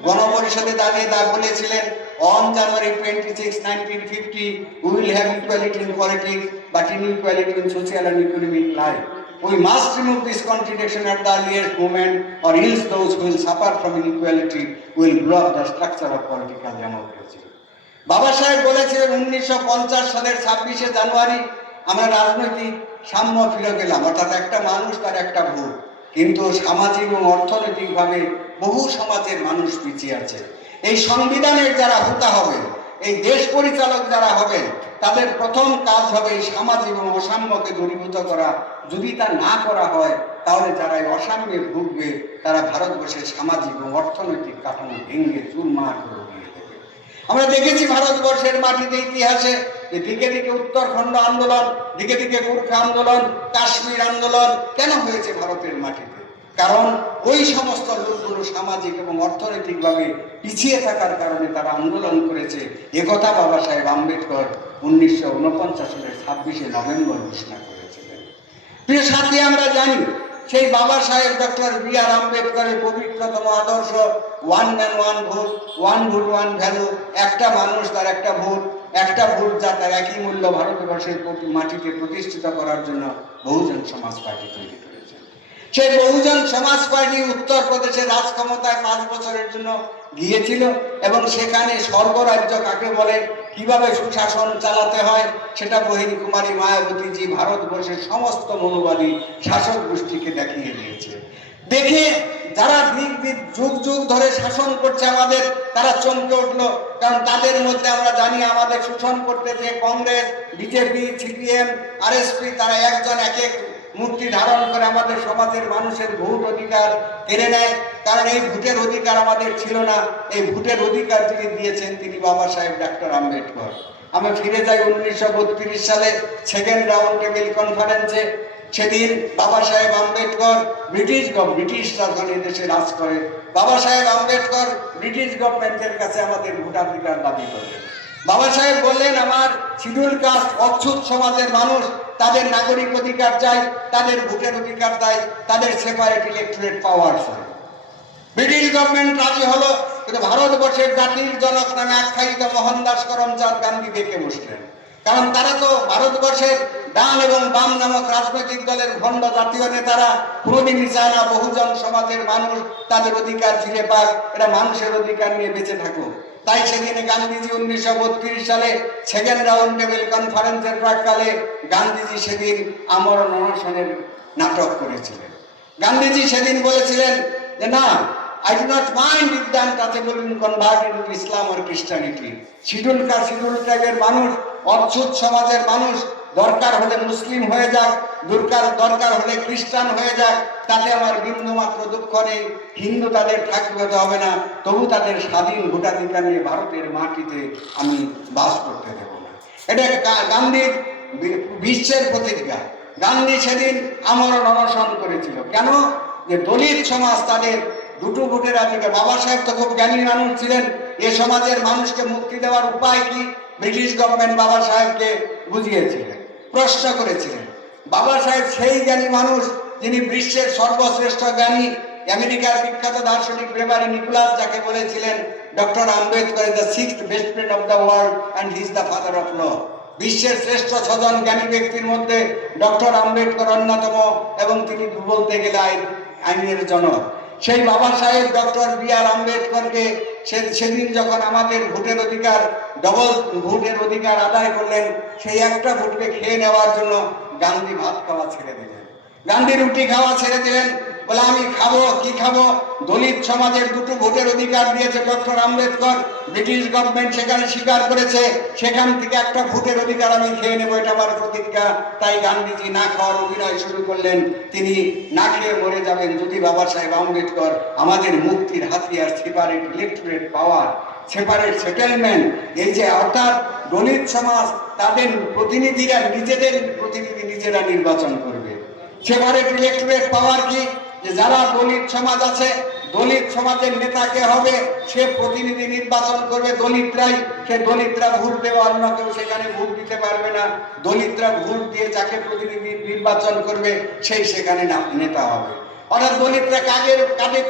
গণপরিষদে দাঁড়িয়ে বলেছিলেন, on January 26, 1950, we will have equality in politics, but inequality in social and economic life. We must remove this contradiction at the earliest moment, or else those who will suffer from inequality will block the structure of political democracy. বাবা সাহেব বলেছিলেন 1950 সালের 26শে জানুয়ারি আমরা রাজনৈতিক সাম্য ফিরে গেলাম, অর্থাৎ একটা মানুষ তার একটা ভোট। কিন্তু সামাজিক এবং অর্থনৈতিকভাবে বহু সমাজের মানুষ পিছিয়ে আছে। এই সংবিধানের যারা হোতা হবে, এই দেশ পরিচালক যারা হবে, তাদের প্রথম কাজ হবে এই সামাজিক এবং অসাম্যকে দূরীভূত করা। যদি তা না করা হয়, তাহলে যারা এই অসাম্যে ভুগবে, তারা ভারতবর্ষের সামাজিক এবং অর্থনৈতিক কাঠামো ভেঙে চুরমার করে দিয়ে দেবে। আমরা দেখেছি ভারতবর্ষের মাটিতে ইতিহাসে দিকে দিকে উত্তরখণ্ড আন্দোলন, দিকে দিকে গোর্খা আন্দোলন, কাশ্মীর আন্দোলন কেন হয়েছে ভারতের মাটিতে? কারণ ওই সমস্ত লোকগুলো সামাজিক এবং অর্থনৈতিকভাবে পিছিয়ে থাকার কারণে তারা আন্দোলন করেছে। একথা বাবা সাহেব আম্বেদকর 1949 সালের 26শে নভেম্বর ঘোষণা করেছিলেন। প্রিয় সাথী, আমরা জানি সেই বাবা সাহেব ডক্টর বি.আর. আম্বেদকরের পবিত্রতম আদর্শ one man one vote, one vote one value, একটা মানুষ তার একটা ভোট, একটা ভোট যা তার একই মূল্য ভারতবর্ষের মাটিতে প্রতিষ্ঠিত করার জন্য বহুজন সমাজ পার্টি তৈরি করেছে। সেই বহুজন সমাজ পার্টি উত্তরপ্রদেশের রাজ ক্ষমতায় 5 বছরের জন্য গিয়েছিল এবং সেখানে স্বর্গরাজ্য কাকে বলে, কিভাবে সুশাসন চালাতে হয়, সেটা বহিনী কুমারী মায়াবতীজি ভারতবর্ষের সমস্ত মনোবাদী শাসক গোষ্ঠীকে দেখিয়ে দিয়েছে। দেখে যারা যুগ যুগ ধরে শাসন করছে আমাদের, তারা চমকে উঠলো। কারণ তাদের মধ্যে আমরা জানি আমাদের শোষণ করতে যে কংগ্রেস, বিজেপি, সিপিএম, আরএসপি, তারা একজন এক এক মূর্তি ধারণ করে আমাদের সমাজের মানুষের ভোট অধিকার কেড়ে নেয়। কারণ এই ভোটের অধিকার আমাদের ছিল না। এই ভোটের অধিকার যিনি দিয়েছেন তিনি বাবা সাহেব ডক্টর আম্বেদকর। আমরা ফিরে যাই 1932 সালে সেকেন্ড রাউন্ড টেবিল কনফারেন্সে। সেদিন বাবা সাহেব আম্বেদকর ব্রিটিশ রাজধানী দেশে রাজ করে। বাবা সাহেব আম্বেদকর ব্রিটিশ গভর্নমেন্টের কাছে আমাদের ভোটাধিকার দাবি করলেন। বাবা সাহেব বললেন, আমার শিডিউল কাস্ট অচ্ছুত সমাজের মানুষ, তাদের নাগরিক অধিকার চাই, তাদের ভোটের অধিকার চাই, তাদের সেপারেট ইলেকটোরেট পাওয়ার চাই। ব্রিটিশ গভর্নমেন্ট রাজি হলো, কিন্তু ভারতবর্ষের জাতির জনক নামে আখ্যায়িত মোহনদাস করমচাঁদ গান্ধী দেখে বসলেন। কারণ তারা তো ভারতবর্ষের ডান এবং বাম নামক রাজনৈতিক দলের ভণ্ড জাতীয় নেতারা কোনোদিনই চায় না বহুজন সমাজের মানুষ তাদের অধিকার ফিরে পাক, এটা মানুষের অধিকার নিয়ে বেঁচে থাকুক। তাই সেদিনে গান্ধীজি 1932 সালে সেকেন্ড রাউন্ড টেবিল কনফারেন্সের প্রাককালে গান্ধীজি সেদিন আমরণ অনশনের নাটক করেছিলেন। গান্ধীজি সেদিন বলেছিলেন যে না, I do not mind if the untouchable will convert into Islam or Christianity. Schedule caste, schedule ট্রাইবের মানুষ, অচ্ছুত সমাজের মানুষ দরকার হলে মুসলিম হয়ে যাক, দরকার হলে খ্রিস্টান হয়ে যাক, তাতে আমার বিন্দু মাত্র দুঃখ নেই। হিন্দু তাদের থাকতে হবে না, তবু তাদের স্বাধীন ভোটাধিকার নিয়ে ভারতের মাটিতে আমি বাস করতে দেব না। এটা গান্ধীর বিশ্বের প্রতিজ্ঞা। গান্ধী সেদিন আমরণ অনশন করেছিল। কেন? যে দলিত সমাজ তাদের দুটো ভোটের অধিকার। বাবা সাহেব তো খুব জ্ঞানী মানুষ ছিলেন। এ সমাজের মানুষকে মুক্তি দেওয়ার উপায় কি, ব্রিটিশ গভর্নমেন্ট বাবা সাহেবকে বুঝিয়েছিলেন, প্রশ্ন করেছিলেন। বাবা সাহেব সেই জ্ঞানী মানুষ যিনি বিশ্বের সর্বশ্রেষ্ঠ জ্ঞানী, আমেরিকার বিখ্যাত দার্শনিক ব্রেভারি নিকোলাস যাকে বলেছিলেন doctor Ambedkar is the sixth best friend of the world and he is the father of law. বিশ্বের শ্রেষ্ঠ ছজন জ্ঞানী ব্যক্তির মধ্যে ডক্টর আম্বেদকর অন্যতম এবং তিনি বলতে গেলে আইনের জনক। সেই বাবা সাহেব ডক্টর বি.আর. আম্বেদকরকে সেদিন যখন আমাদের ভোটের অধিকার, ডবল ভোটের অধিকার আদায় করলেন, সেই একটা ভোটকে খেয়ে নেওয়ার জন্য গান্ধী ভাত খাওয়া ছেড়ে দিলেন, গান্ধী রুটি খাওয়া ছেড়ে দিলেন। বলে আমি খাবো কি খাবো? দলিত সমাজের দুটো ভোটের অধিকার দিয়েছে ডক্টর আম্বেদকর, ব্রিটিশ গভর্নমেন্ট সেখানে স্বীকার করেছে, সেখান থেকে একটা ভোটের অধিকার আমি খেয়ে নেবো, এটা আমার প্রতিজ্ঞা। তাই গান্ধীজি না খাওয়ার অভিনয় শুরু করলেন, তিনি না খেয়ে মরে যাবেন যদি বাবা সাহেব আম্বেদকর আমাদের মুক্তির হাতিয়ার সেপারেট ইলেকটোরেট পাওয়ার, সেপারেট সেটেলমেন্ট, এই যে অর্থাৎ দলিত সমাজ তাদের প্রতিনিধিরা নিজেদের প্রতিনিধি নিজেরা নির্বাচন করবে। সেপারেট ইলেকটোরেট পাওয়ার কি? যে যারা দলিত সমাজ আছে, দলিত সমাজের নেতাকে হবে, সে প্রতিনিধি নির্বাচন করবে দলিতরাই, সে দলিতরা ভোট দেবে, অন্য কেউ সেখানে ভোট দিতে পারবে না। দলিতরা ভোট দিয়ে যাকে প্রতিনিধি নির্বাচন করবে সেই সেখানে নেতা হবে। অর্থাৎ দলিতরা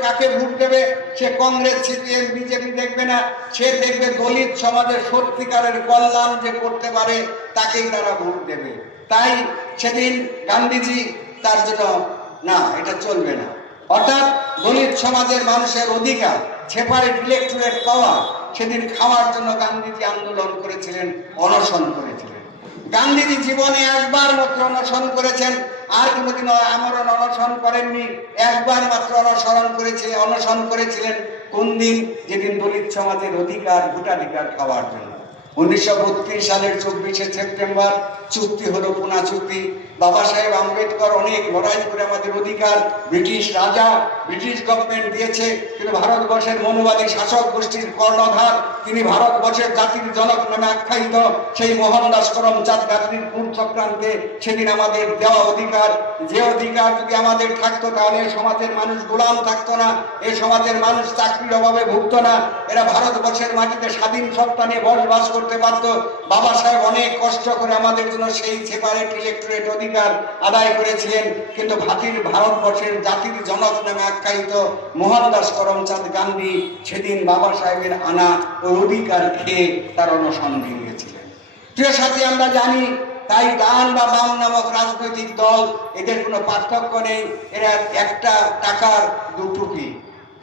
কাকে ভোট দেবে? সে কংগ্রেস, সিপিএম, বিজেপি দেখবে না, সে দেখবে দলিত সমাজের সত্যিকারের কল্যাণ যে করতে পারে তাকেই তারা ভোট দেবে। তাই সেদিন গান্ধীজি তার জন্য না, এটা চলবে না, অর্থাৎ দলিত সমাজের মানুষের অধিকার, সেপারেট ইলেকটোরেট পাওয়া, সেদিন খাওয়ার জন্য গান্ধীজি আন্দোলন করেছিলেন, অনশন করেছিলেন। গান্ধীজি জীবনে একবার মাত্র অনশন করেছেন, আর কোনোদিন আমরণ অনশন করেননি, একবার মাত্র অনশন করেছিলেন। কোন দিন? যেদিন দলিত সমাজের অধিকার, ভোটাধিকার খাওয়ার জন্য। 1932 সালের 24শে সেপ্টেম্বর চুক্তি হলো, পুনা চুক্তি। বাবা সাহেব আম্বেদকর অনেক লড়াই করে আমাদের অধিকার, ব্রিটিশ রাজা, ব্রিটিশ গভর্নমেন্ট দিয়েছে, কিন্তু ভারতবর্ষের মনোবাদী শাসক গোষ্ঠীর কর্ণধার, তিনি ভারতবর্ষের জাতির জনক নামে আখ্যায়িত সেই মোহনদাস করমচাঁদ গান্ধীর কোন চক্রান্তে সেদিন আমাদের দেওয়া অধিকার, যে অধিকার যদি আমাদের থাকতো তাহলে সমাজের মানুষ গোলাম থাকতো না, এ সমাজের মানুষ চাকরির অভাবে ভুগতো না, এরা ভারতবর্ষের মাটিতে স্বাধীন সত্তা নিয়ে বসবাস করতে পারতো। বাবা সাহেব অনেক কষ্ট করে আমাদের জন্য সেই সেপারেট ইলেকটোরেট অধিকার আদায় করেছিলেন, কিন্তু ভারতবর্ষের জাতির জনক নামে আখ্যায়িত মোহনদাস করমচাঁদ গান্ধী সেদিন বাবা সাহেবের আনা ওই অধিকার খেয়ে তার অনশন ভেঙেছিলেন। প্রিয় সাথী, আমরা জানি তাই ডান বা বাম নামক রাজনৈতিক দল, এদের কোনো পার্থক্য নেই, এরা একটা টাকার দুটুকি,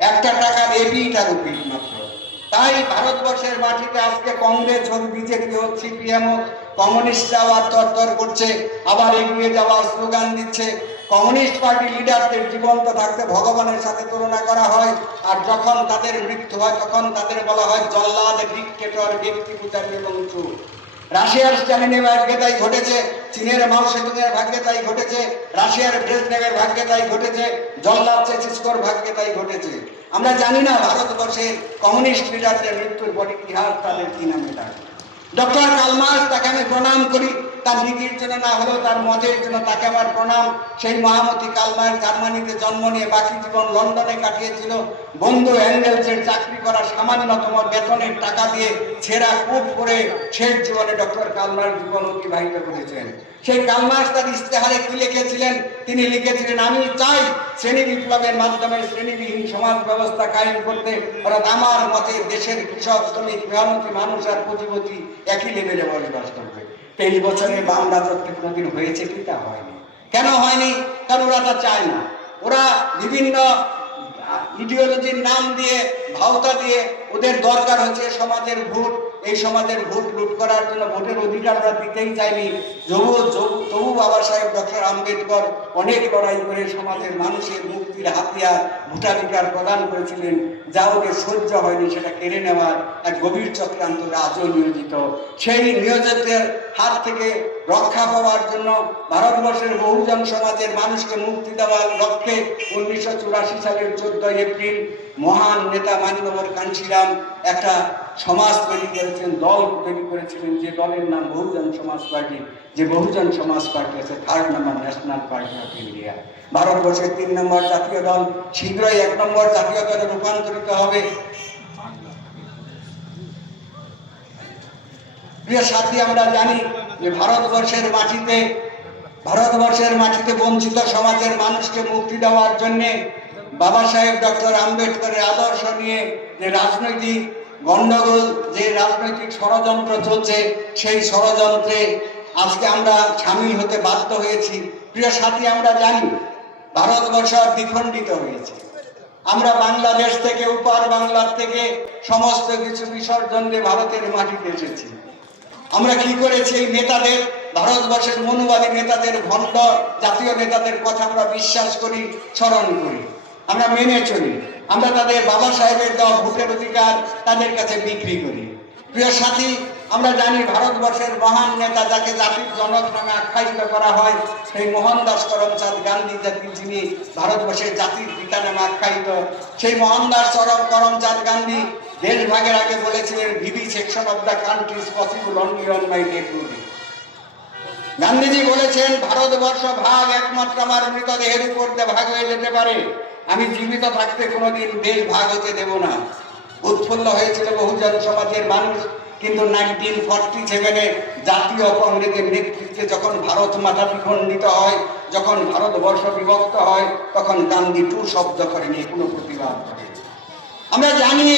একটা টাকার এপিটা রুপি মাত্র। তাই ভারতবর্ষের মাটিতে আজকে কংগ্রেস হোক, বিজেপি হোক, সিপিএম হোক, কমিউনিস্টরাও আর তরতর করছে, আবার এগিয়ে যাওয়ার স্লোগান দিচ্ছে। কমিউনিস্ট পার্টি লিডারদের জীবন্ত থাকতে ভগবানের সাথে তুলনা করা হয়, আর যখন তাদের মৃত্যু হয় তখন তাদের বলা হয় জল্লাদ, ডিক্টেটর, ব্যক্তি পূজারী এবং চোর। রাশিয়ার স্ট্যালিনের ভাগ্যে তাই ঘটেছে, চীনের মাও সেতুংয়ের ভাগ্যে তাই ঘটেছে, রাশিয়ার ব্রেজনেভের ভাগ্যে তাই ঘটেছে, জল্লাদ চেচিস্কোর ভাগ্যে তাই ঘটেছে। আমরা জানি না ভারতবর্ষের কমিউনিস্ট লিডারদের মৃত্যুর পর ইতিহাস তাদের কি নামে ডাকে। ডক্টর কার্ল মার্কস, তাকে আমি প্রণাম করি, তার নীতির জন্য না হলেও তার মতের জন্য তাকে আমার প্রণাম। সেই মহামতি কার্ল মার্কস জার্মানিতে জন্ম নিয়ে বাকি জীবন লন্ডনে কাটিয়েছিল। বন্ধু অ্যাঙ্গেলসের চাকরি করা সামান্যতম বেতনের টাকা দিয়ে ছেঁড়া কোট পরে শেষ জীবনে ডক্টর কার্ল মার্কস জীবন অতিবাহিত করেছেন। সেই কার্ল মার্কস তার ইশতেহারে কি লিখেছিলেন? তিনি লিখেছিলেন, আমি চাই শ্রেণী বিপ্লবের মাধ্যমে শ্রেণীবিহীন সমাজ ব্যবস্থা কায়েম করতে, অর্থাৎ আমার মতে দেশের কৃষক, শ্রমিক, মেহনতি মানুষ আর পুঁজিপতি একই লেভেলে বসবাস করবে। 23 বছরে বাম রাজত্ব কোনোদিন হয়েছে কি? তা হয়নি। কেন হয়নি? কারণ ওরা তা চায় না। ওরা বিভিন্ন ইডিওলজির নাম দিয়ে, ভাওতা দিয়ে, ওদের দরকার হচ্ছে সমাজের ভোট, এই সমাজের ভোট লুট করার জন্য ভোটের অধিকার ওরা দিতেই চায়নি। তবু বাবা সাহেব ডক্টর আম্বেদকর অনেক লড়াই করে সমাজের মানুষের মুক্তির হাতিয়ার, ভোটাধিকার প্রদান করেছিলেন। যা ওদের সহ্য হয়নি সেটা কেড়ে নেওয়ার এক গভীর চক্রান্ত আজও নিয়োজিত। সেই নিয়োজিতের হাত থেকে রক্ষা পাওয়ার জন্য ভারতবর্ষের বহুজন সমাজের মানুষকে মুক্তি দেওয়ার লক্ষ্যে 1984 সালের 14 এপ্রিল মহান নেতা মাননীয় কাঞ্চীরাম একটা সমাজ তৈরি করেছেন, দল তৈরি করেছিলেন, যে দলের নাম বহুজন সমাজ পার্টি। যে বহুজন সমাজ পার্টি আছে 3rd number national party of India. ভারতবর্ষের 3 নম্বর জাতীয় দল শীঘ্রই 1 নম্বর জাতীয় দলে রূপান্তরিত হবে। প্রিয় সাথী, আমরা জানি যে ভারতবর্ষের মাটিতে বঞ্চিত সমাজের মানুষকে মুক্তি দেওয়ার জন্য বাবা সাহেব ডক্টর আম্বেদকরের আদর্শ নিয়ে যে রাজনৈতিক গন্ডগোল, যে রাজনৈতিক ষড়যন্ত্র চলছে, সেই ষড়যন্ত্রে আজকে আমরা সামিল হতে বাধ্য হয়েছি। প্রিয় সাথী, আমরা জানি ভারতবর্ষ দ্বিখণ্ডিত হয়েছে। আমরা বাংলাদেশ থেকে, উপার বাংলার থেকে সমস্ত কিছু বিসর্জন দিয়ে ভারতের মাটিতে এসেছি। আমরা কি করেছি? এই নেতাদের, ভারতবর্ষের মনুবাদী নেতাদের, ভণ্ড জাতীয় নেতাদের কথা আমরা বিশ্বাস করি, স্মরণ করি, আমরা মেনে চলি। আমরা তাদের বাবা সাহেবের দেওয়া ভোটের অধিকার তাদের কাছে বিক্রি করি। প্রিয় সাথী, আমরা জানি ভারতবর্ষের মহান নেতা, যাকে জাতির জনক নামে আখ্যায়িত করা হয়, সেই মোহনদাস করমচাঁদ গান্ধী, যিনি ভারতবর্ষের জাতির পিতা নামে আখ্যায়িত, সেই মোহনদাস করমচাঁদ গান্ধী দেশ ভাগের আগে বলেছিলেন, vivisection of the country is possible only on my dead body। Gandhiji বলেছেন, ভারতবর্ষ ভাগ একমাত্র আমার মৃতদেহের উপর দিয়ে ভাগ হয়ে যেতে পারে, আমি জীবিত থাকতে কোনোদিন দেশ ভাগ হতে দেব না। উৎফুল্ল হয়েছিল বহুজন সমাজের মানুষ, কিন্তু 1947-এ জাতীয় কংগ্রেসের নেতৃত্বে যখন ভারত মাতা বিখণ্ডিত হয়, যখন ভারতবর্ষ বিভক্ত হয়, তখন গান্ধী টু শব্দ করেনি, কোনো প্রতিবাদ করে। আমরা জানি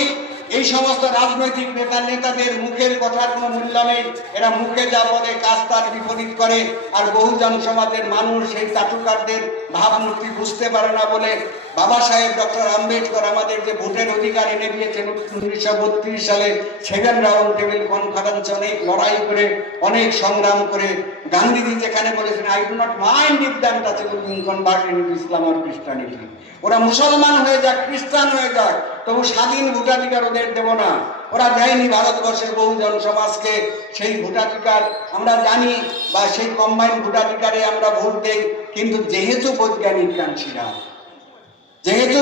এই সমস্ত রাজনৈতিক নেতাদের মুখের কথার কোনো মূল্য নেই। এরা মুখে যা বলে কাজ তার বিপরীত করে। আর বহুজন সমাজের মানুষ সেই চাটুকারদের ভাবমূর্তি বুঝতে পারে না বলে বাবা সাহেব ডক্টর আম্বেদকর আমাদের যে ভোটের অধিকার এনে দিয়েছেন 1932 সালে 7 রাউন্ড টেবিল কনফারেন্স, অনেক লড়াই করে, অনেক সংগ্রাম করে গান্ধীজি যেখানে বলেছেন, I do not mind if them touchable being converted into Islam or Christianity, ওরা মুসলমান হয়ে যাক, খ্রিস্টান হয়ে যাক, তবু স্বাধীন ভোটাধিকার ওদের দেব না। ওরা দেয়নি ভারতবর্ষের বহুজন সমাজকে সেই ভোটাধিকার। আমরা জানি, বা সেই কম্বাইন্ড ভোটাধিকারে আমরা ভোট দেই। কিন্তু যেহেতু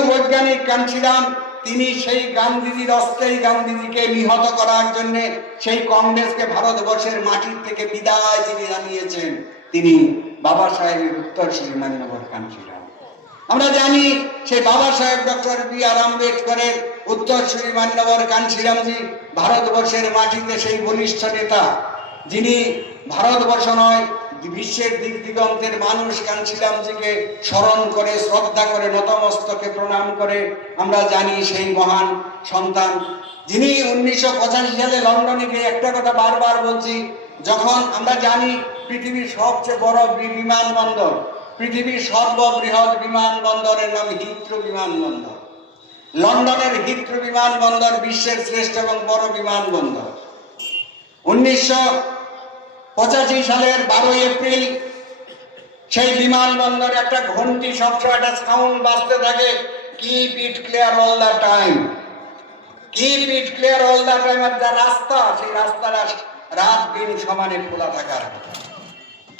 বৈজ্ঞানিক কাঞ্চিরাম তিনি সেই গান্ধীজির অস্থায়ী গান্ধীজিকে নিহত করার জন্য সেই কংগ্রেসকে ভারতবর্ষের মাটির থেকে বিদায় যিনি জানিয়েছেন, তিনি বাবা সাহেবের উত্তরসূরি মান্যবর কাঞ্চিরাম। আমরা জানি সেই বাবা সাহেব ডক্টর বি.আর. আম্বেদকরের উত্তরসূরি মান্যবর কাঞ্চিরামজি ভারতবর্ষের মাটিতে সেই বলিষ্ঠ নেতা, যিনি ভারতবর্ষ নয়, বিশ্বের দিক দিগন্তের মানুষ কাঞ্চিরামজিকে স্মরণ করে, শ্রদ্ধা করে, নতমস্তকে প্রণাম করে। আমরা জানি সেই মহান সন্তান, যিনি 1985 সালে লন্ডনে গিয়ে একটা কথা বারবার বলছি, যখন আমরা জানি পৃথিবীর সবচেয়ে বড় বিমানবন্দর, পৃথিবীর সর্ববৃহৎ বিমানবন্দরের নাম হিথ্রো বিমানবন্দর। লন্ডনের হিথ্রো বিমানবন্দর বিশ্বের শ্রেষ্ঠ এবং বড় বিমানবন্দর। 1985 সালের 12 এপ্রিল সেই বিমানবন্দরে একটা ঘন্টি সবসময় একটা সাউন্ড বাজতে থাকে, keep it clear all the time, keep it clear all the time. আর যা রাস্তা, সেই রাস্তাটা রাত দিন সমানে খোলা থাকার কথা।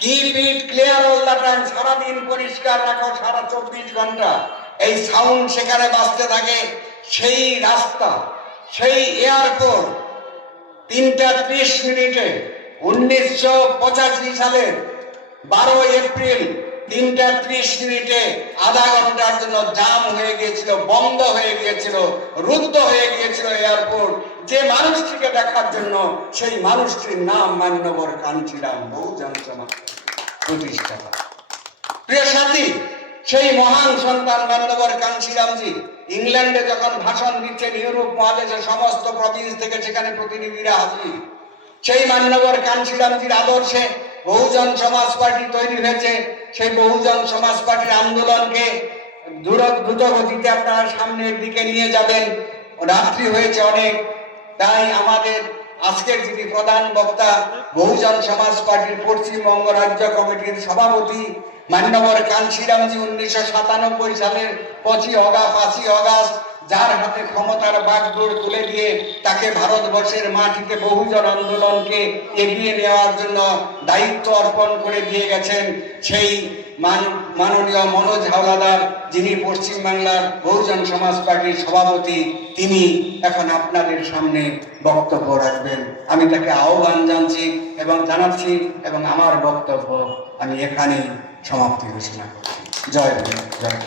Keep it clear all the time, সারাদিন পরিষ্কার রাখো, সারা 24 ঘন্টা। এই সাউন্ড সেখানে বাজতে থাকে। সেই রাস্তা, সেই এয়ারপোর্ট 3টা 30 মিনিটে 1985 সালের 12 এপ্রিল 3টা 30 মিনিটে আধা ঘন্টার জন্য জাম হয়ে গিয়েছিল, বন্ধ হয়ে গিয়েছিল, রুদ্ধ হয়ে গিয়েছিল এয়ারপোর্ট। যে মানুষটিকে দেখার জন্য, সেই মানুষটির নাম মান্যবর কাঞ্চিরাম, বহুজন সমাজ প্রতিষ্ঠাতা। প্রিয় সাথী, সেই মহান সন্তান মান্যবর কাঞ্চিরামজি ইংল্যান্ডে যখন ভাষণ দিচ্ছেন, ইউরোপ মহাদেশের সমস্ত প্রভিন্স থেকে সেখানে প্রতিনিধিরা হাজির। সেই মান্যবর কাঞ্চিরামজির আদর্শে বহুজন সমাজ পার্টি তৈরি হয়েছে। সেই বহুজন সমাজ পার্টির আন্দোলনকে দ্রুত গতিতে আপনারা সামনের দিকে নিয়ে যাবেন। রাত্রি হয়েছে অনেক, তাই আমাদের আজকের যিনি প্রধান বক্তা, বহুজন সমাজ পার্টির পশ্চিমবঙ্গ রাজ্য কমিটির সভাপতি মান্যবর কাঞ্চিরামজি 1997 সালের 5ই অগাস্ট যার হাতে ক্ষমতার বাগডোর তুলে দিয়ে তাকে ভারতবর্ষের মাটিতে বহুজন আন্দোলনকে এগিয়ে নেওয়ার জন্য দায়িত্ব অর্পণ করে দিয়ে গেছেন, সেই মাননীয় মনোজ হাওলাদার, যিনি পশ্চিমবাংলার বহুজন সমাজ পার্টির সভাপতি, তিনি এখন আপনাদের সামনে বক্তব্য রাখবেন। আমি তাকে আহ্বান জানাচ্ছি এবং আমার বক্তব্য আমি এখানেই সমাপ্তি ঘোষণা করছি। জয় ভীম, জয়।